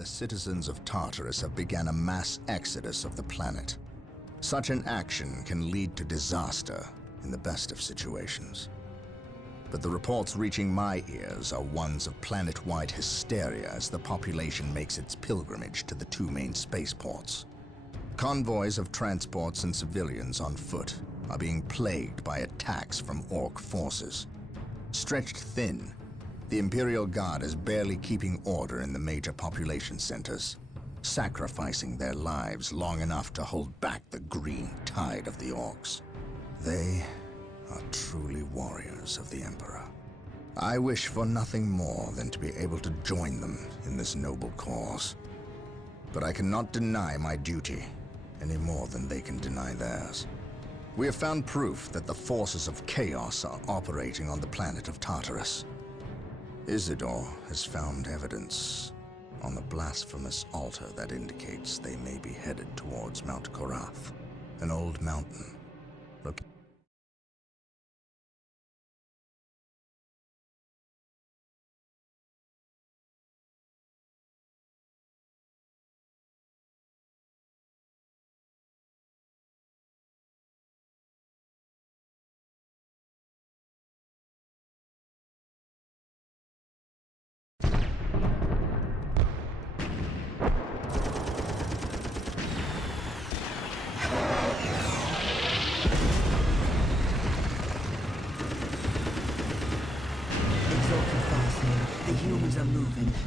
the citizens of Tartarus have begun a mass exodus of the planet. Such an action can lead to disaster in the best of situations. But the reports reaching my ears are ones of planet-wide hysteria as the population makes its pilgrimage to the two main spaceports. Convoys of transports and civilians on foot are being plagued by attacks from Orc forces. Stretched thin, the Imperial Guard is barely keeping order in the major population centers, sacrificing their lives long enough to hold back the green tide of the Orcs. They are truly warriors of the Emperor. I wish for nothing more than to be able to join them in this noble cause. But I cannot deny my duty any more than they can deny theirs. We have found proof that the forces of chaos are operating on the planet of Tartarus. Isidore has found evidence on the blasphemous altar that indicates they may be headed towards Mount Korath, an old mountain. Look.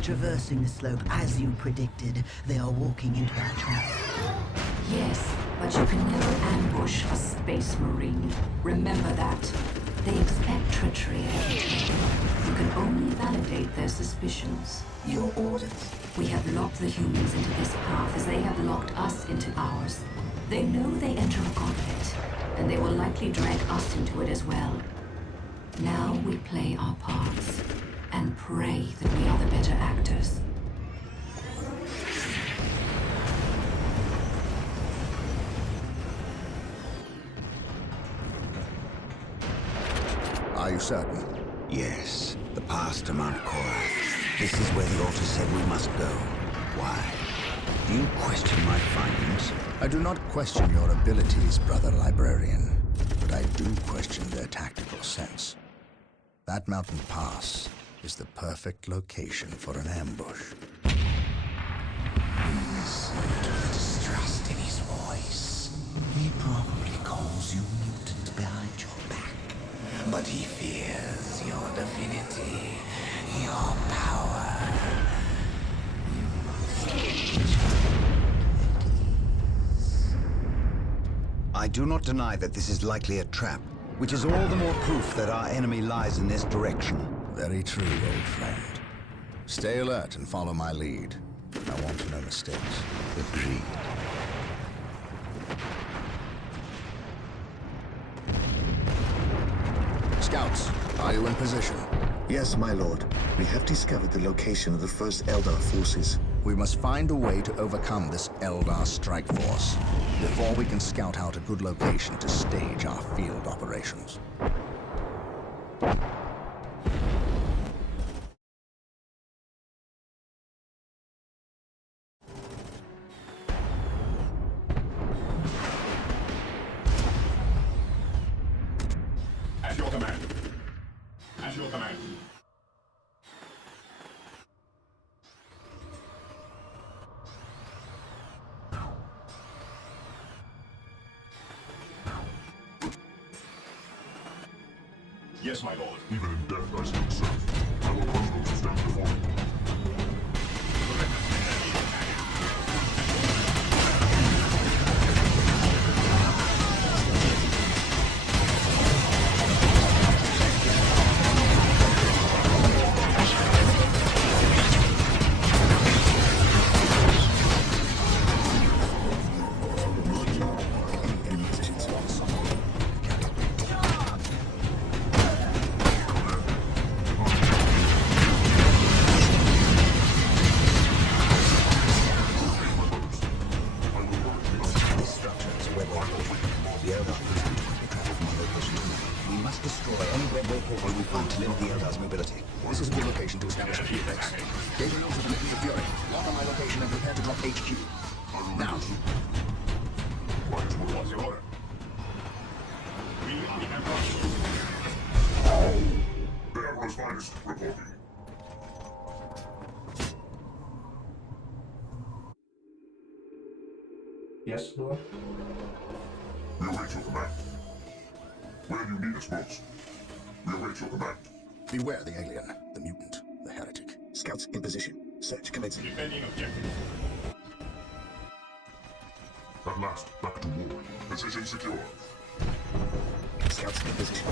Traversing the slope as you predicted. They are walking into our trap. Yes, but you can never ambush a space marine. Remember that. They expect treachery every time. You can only validate their suspicions. Your orders? We have locked the humans into this path as they have locked us into ours. They know they enter a gauntlet, and they will likely drag us into it as well. Now we play our parts and pray that we are the better actors. Are you certain? Yes, the path to Mount Korath. This is where the altar said we must go. Why? Do you question my findings? I do not question your abilities, brother librarian, but I do question their tactical sense. That mountain pass is the perfect location for an ambush. Listen to the distrust in his voice. He probably calls you mutant behind your back, but he fears your divinity, your power. You must reach at ease. I do not deny that this is likely a trap, which is all the more proof that our enemy lies in this direction. Very true, old friend. Stay alert and follow my lead. I want no mistakes. Agreed. Scouts, are you in position? Yes, my lord. We have discovered the location of the first Eldar forces. We must find a way to overcome this Eldar strike force before we can scout out a good location to stage our field operations. At your command. At your command. Yes, my lord. Even in death, I still serve. I will crush those who stand before me. HQ. Now. What's your order? We lead the Emperor. The Emperor's finest reporting. Yes, Lord? We await your command. Where you need us most. We await your command. Beware the alien, the mutant, the heretic. Scouts in position. Search commencing. Defending objective. At last, back to war. Position secure. Scouts in position.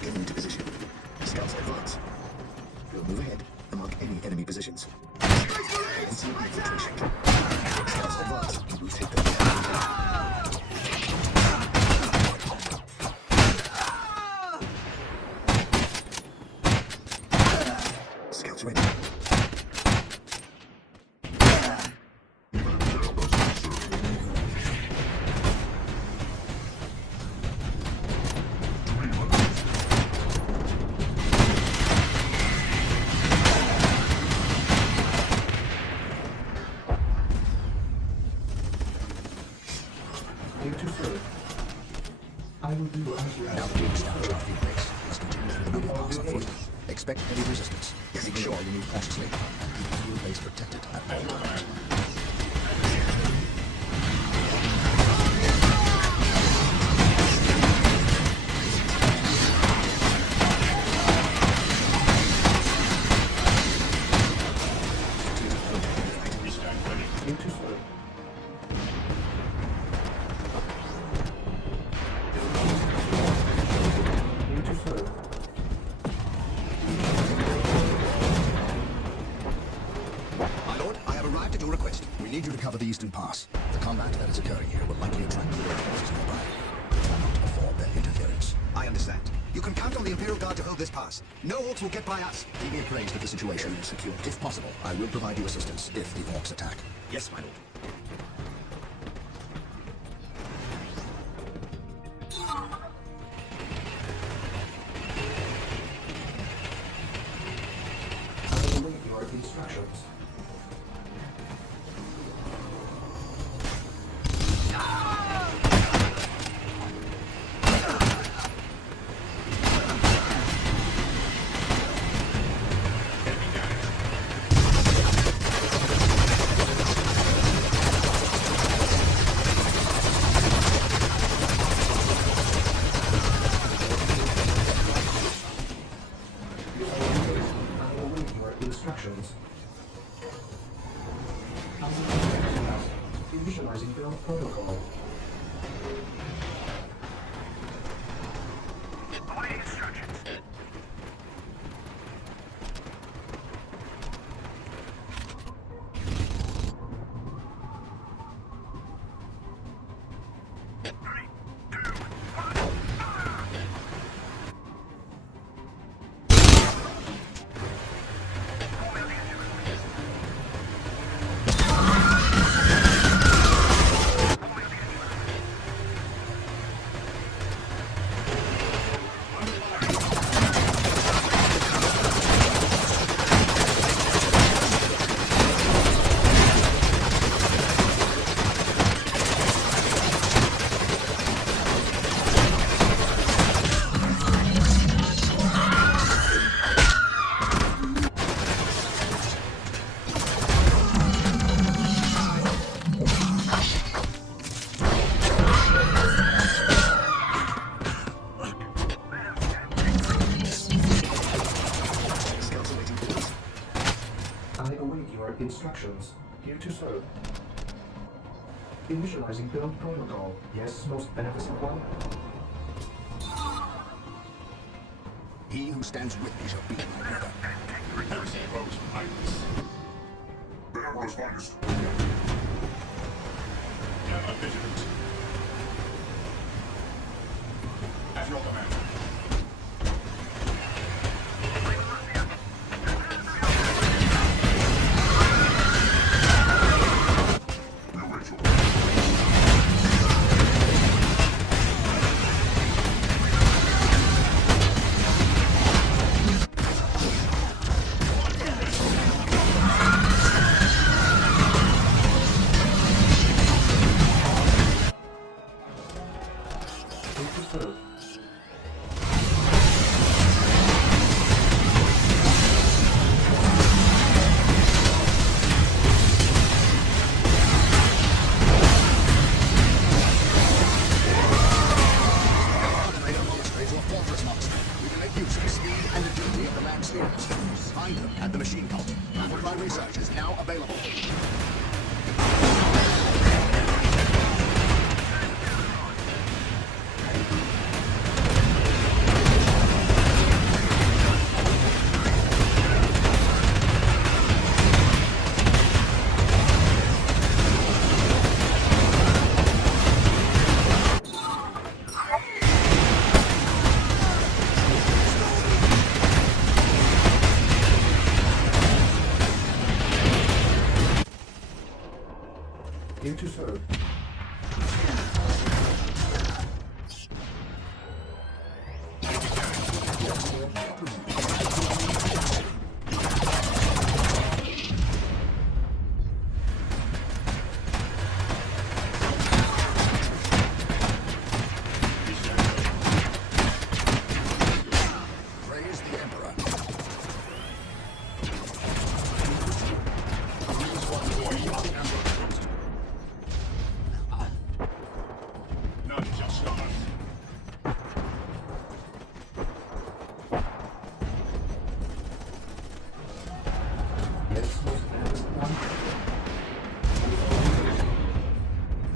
Get into position. Scouts advance. We'll move ahead and mark any enemy positions. Into infiltration. Scouts advance. We'll take them. Scouts ready. Here to serve. I will do as you Now ask. please establish our field base. Let's continue through the middle pass on foot. Expect heavy resistance. Make sure you move cautiously and keep the field base protected at all times. We stand ready. Here to serve. Here to serve. My lord, I have arrived at your request. We need you to cover the eastern pass. The combat that is occurring here will likely attract the Royal forces nearby. We cannot afford their interference. I understand. You can count on the Imperial Guard to hold this pass. No orcs will get by us. Keep me appraised of the situation. Secure. If possible, I will provide you assistance if the orcs attack. Yes, my lord. I will await your instructions. I will await your instructions. Initializing build protocol. Scouts awaiting orders. I await your instructions. Here to serve. Initializing build protocol. Yes, most beneficent one. He who stands with me shall be my brother. Heresy opposed. The Emperor's finest. Ever vigilant. At your command. We await your command. and the duty of the land steers. Find them at the machine cult. Amplify research is now available. Here to serve. Praise the Emperor. None shall stop us. Yes, most enemies one.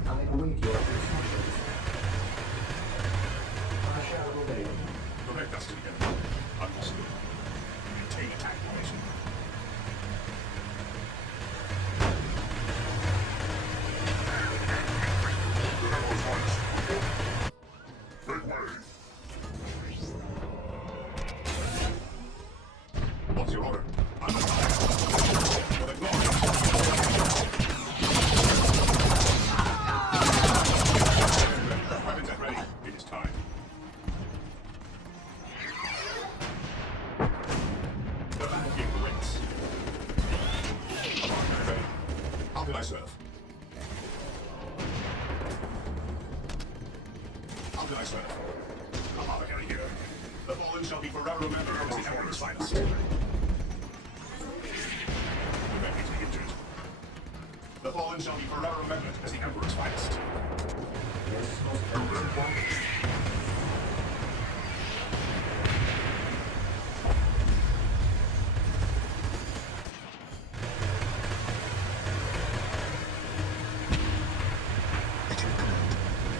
I await your instructions. I shall obey. Protect us together. Understood. Maintain attack formation. Make way. What's your order? Under fire. For the glory. Weapons at ready. It is time. The battlefield awaits. Upon my ready. How can I serve? How can I serve? Apothecary here. The fallen shall be forever remembered as the Emperor's finest. Prevent me to be injured. The fallen shall be forever remembered as the Emperor's finest. Yes, most enemies one.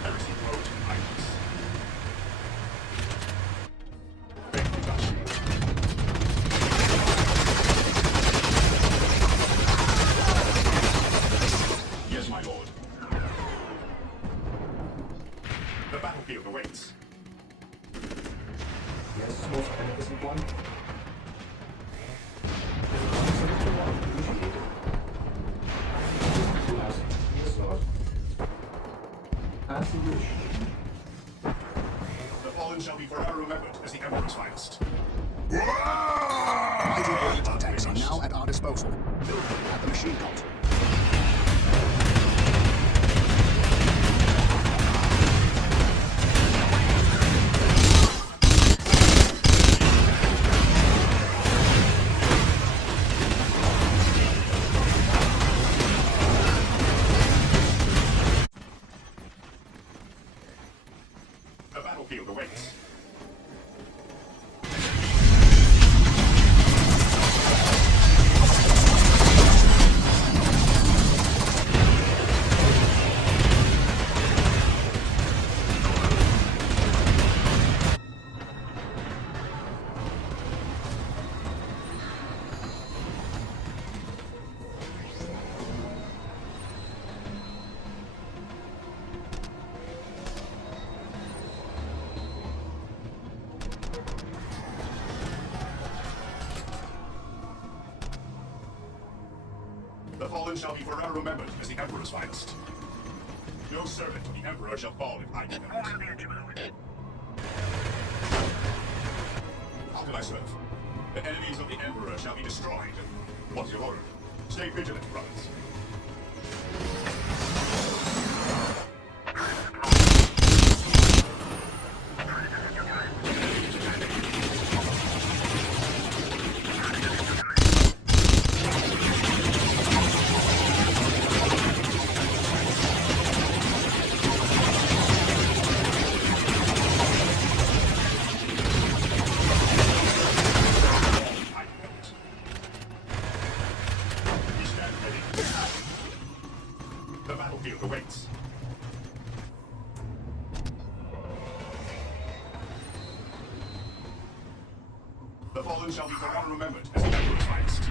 I receive road to Highness. Thank you, Dashi. Yes, my lord. The battlefield awaits. Yes, most enemies one. Yes, Lord. As you wish. The fallen shall be forever remembered as the Emperor's finest. Mighty bullet tanks are now at our disposal. Build them at the machine cult. The battlefield awaits. The fallen shall be forever remembered as the Emperor's finest. No servant of the Emperor shall fall if I command. How can I serve? The enemies of the Emperor shall be destroyed. What's your order? Stay vigilant, brothers. awaits. The fallen shall be forever remembered as the Emperor's finest.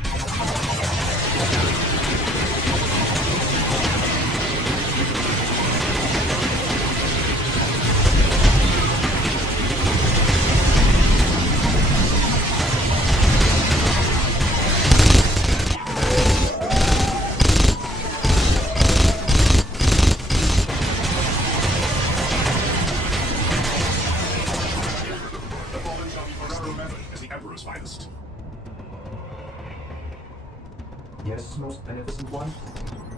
Finest. Yes, most beneficent one.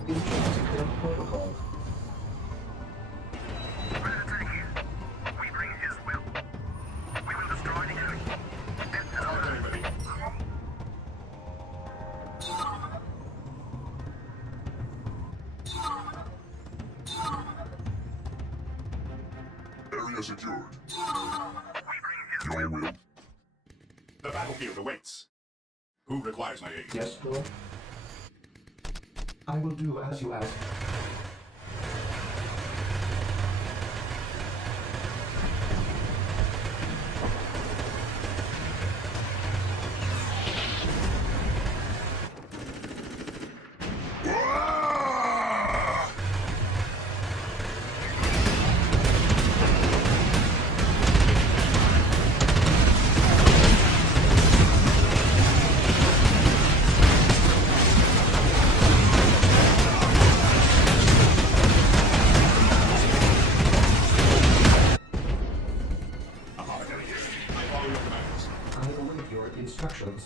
Inter protocol. We bring his will. We will destroy the enemy. Area secured. We bring his Your will. The battlefield awaits. Who requires my aid? Yes, Lord. I will do as you ask. Instructions.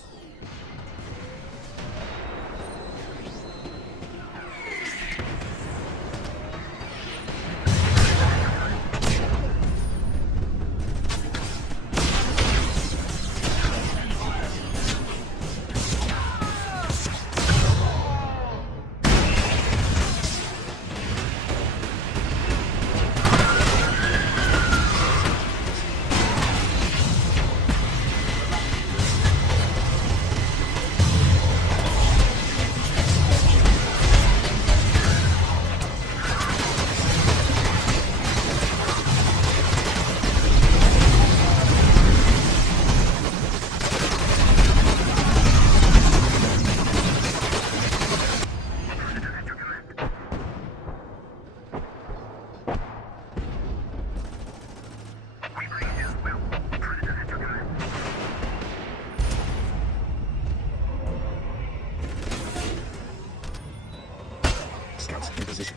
Scouts in position.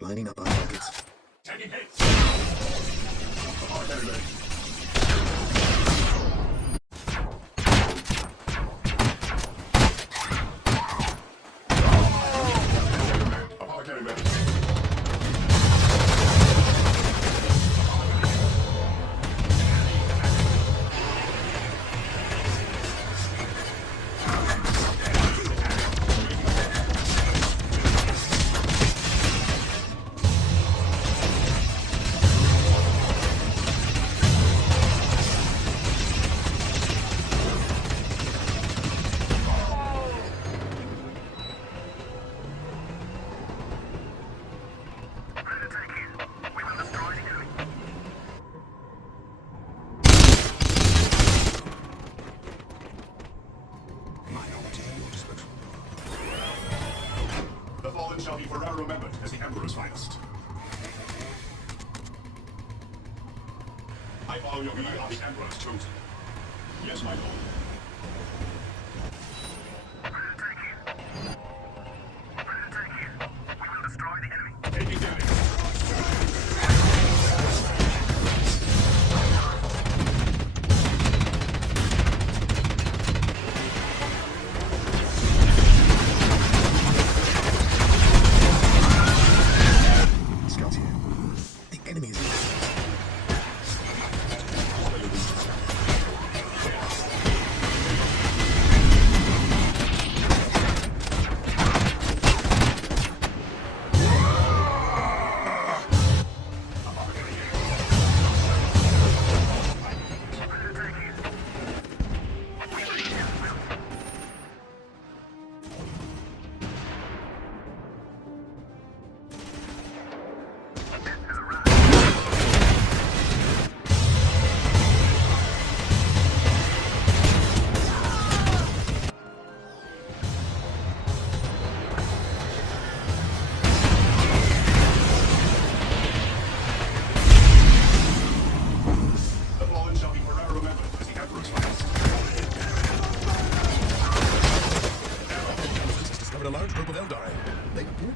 Lining up our targets. Taking hits. Artillery ready. Artillery ready. The fallen shall be forever remembered as the Emperor's finest. I follow your command. The Emperor's chosen. Yes, my lord. We will destroy the enemy. Taking damage. Scouts here. The enemy is in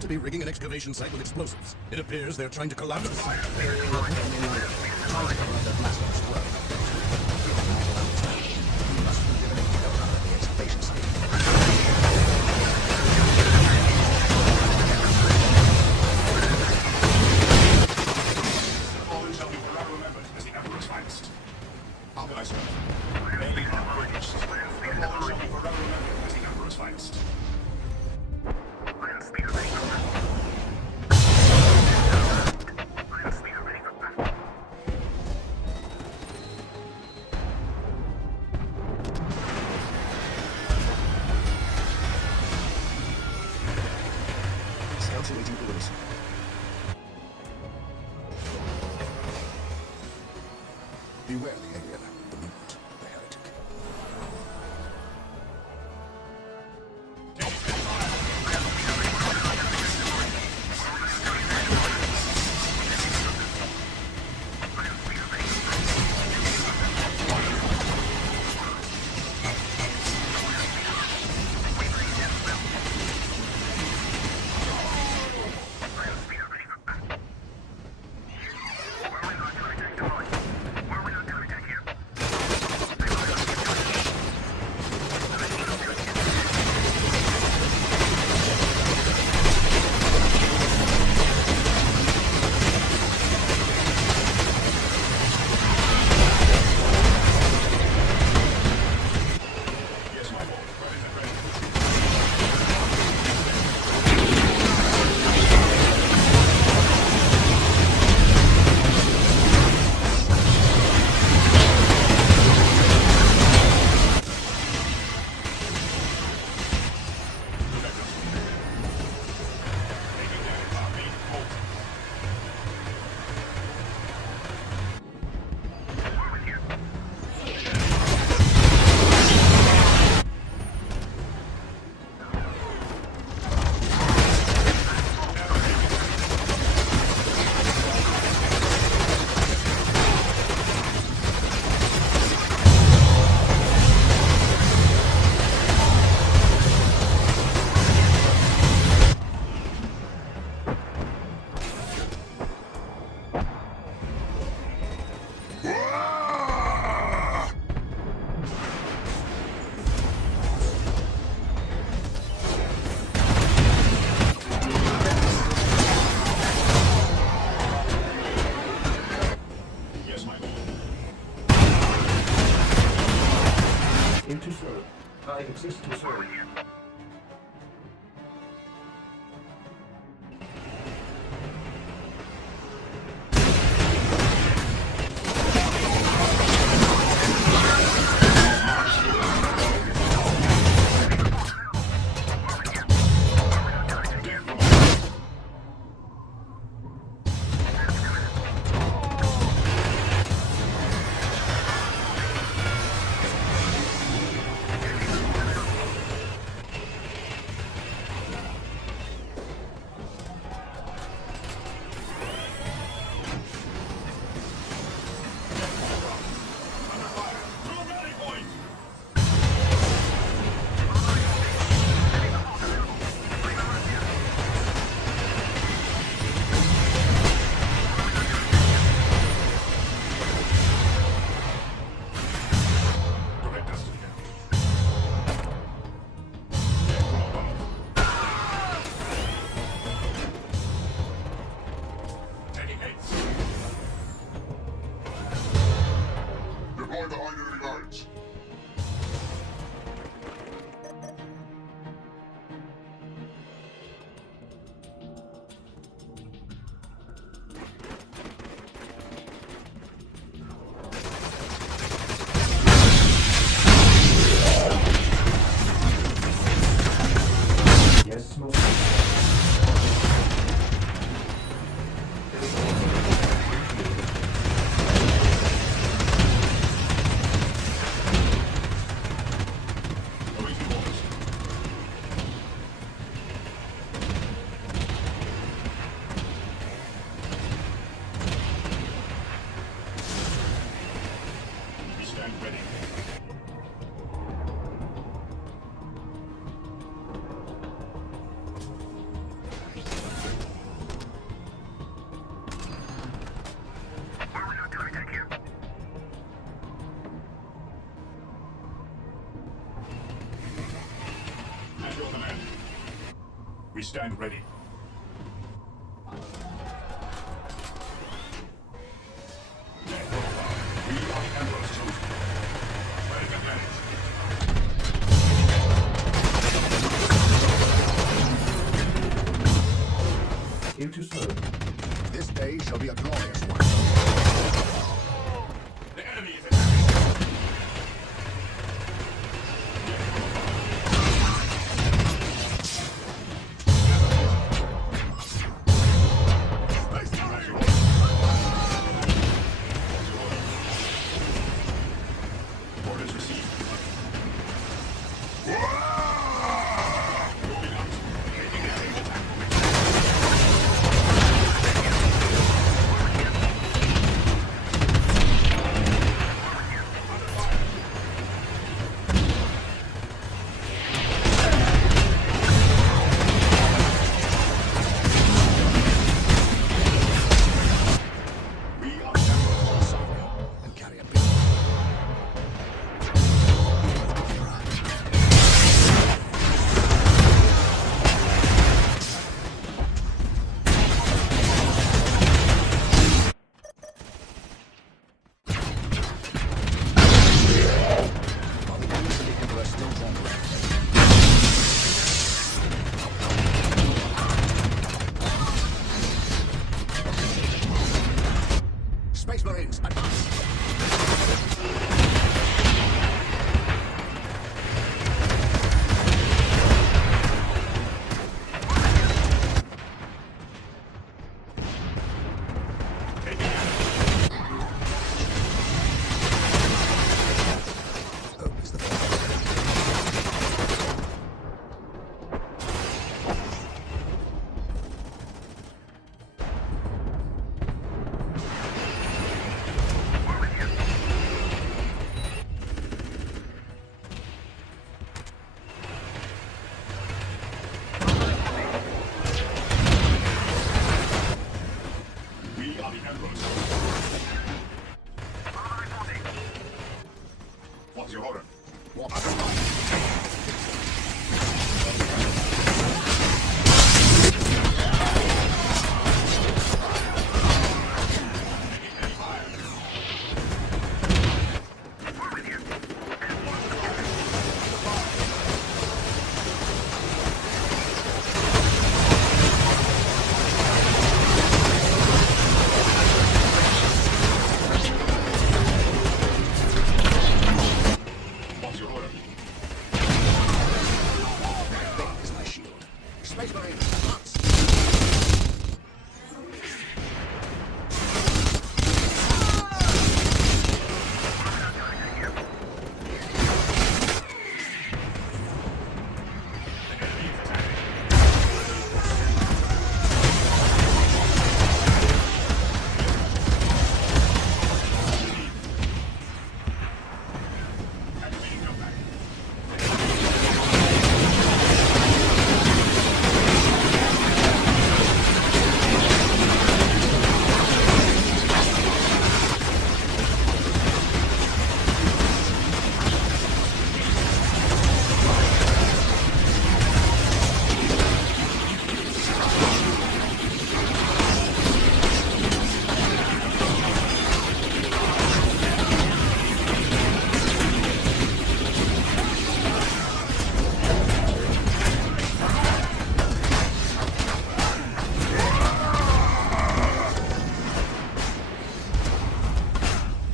to be rigging an excavation site with explosives. It appears they're trying to collapse the site. Beware the alien, the mutant, the heretic. To serve. I exist to serve. We stand ready. We are the Emperor's chosen. Take advantage. Here to serve. This day shall be a glorious one. The enemy is attacking. Orders received. Moving out. Making a safe attack point. We are the Emperor's sovereign and carry a big while the wings of the Emperor still drawn back. Space Marines, advance! Hope is the We are the Emperor's. What's your order? What? What's your order? That is my shield. Space Marines, advance!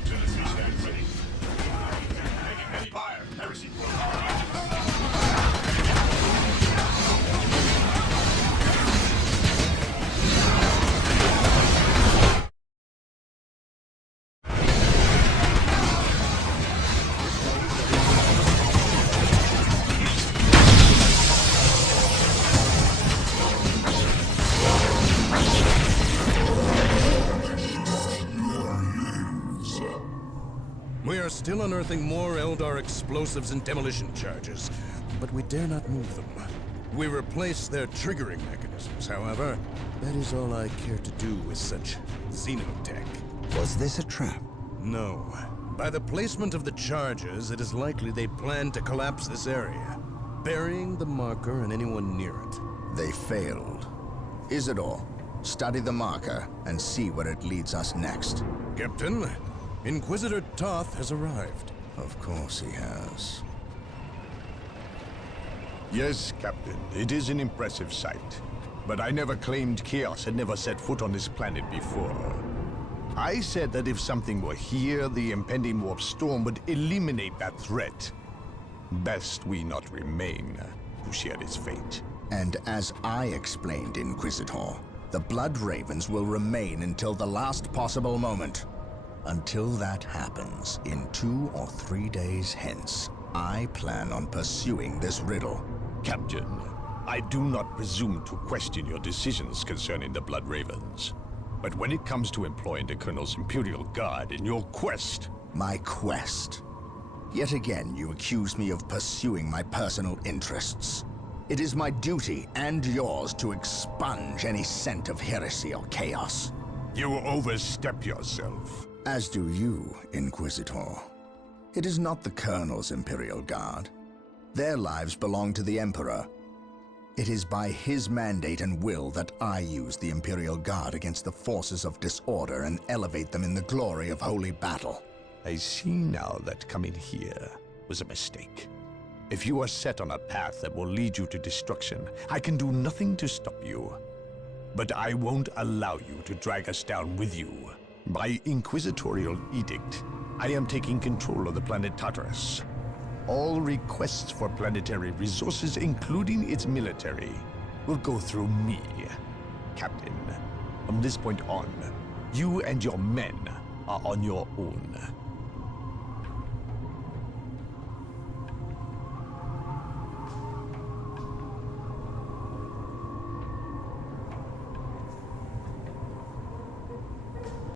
Tennessee stands ready. Taking heavy fire. Heresy. We are still unearthing more Eldar explosives and demolition charges, but we dare not move them. We replace their triggering mechanisms, however. That is all I care to do with such xenotech. Was this a trap? No. By the placement of the charges, it is likely they plan to collapse this area. burying the marker and anyone near it. They failed. Isidore, study the marker and see where it leads us next. Captain, Inquisitor Toth has arrived. Of course he has. Yes, Captain, it is an impressive sight. But I never claimed Chaos had never set foot on this planet before. I said that if something were here, the impending warp storm would eliminate that threat. Best we not remain to share its fate. And as I explained, Inquisitor, the Blood Ravens will remain until the last possible moment. Until that happens, in 2 or 3 days hence, I plan on pursuing this riddle. Captain, I do not presume to question your decisions concerning the Blood Ravens. But when it comes to employing the Colonel's Imperial Guard in your quest... My quest? Yet again you accuse me of pursuing my personal interests. It is my duty, and yours, to expunge any scent of heresy or chaos. You overstep yourself. As do you, Inquisitor. It is not the Colonel's Imperial Guard. Their lives belong to the Emperor. It is by his mandate and will that I use the Imperial Guard against the forces of disorder and elevate them in the glory of holy battle. I see now that coming here was a mistake. If you are set on a path that will lead you to destruction, I can do nothing to stop you. But I won't allow you to drag us down with you. By inquisitorial edict, I am taking control of the planet Tartarus. All requests for planetary resources, including its military, will go through me, Captain. From this point on, you and your men are on your own.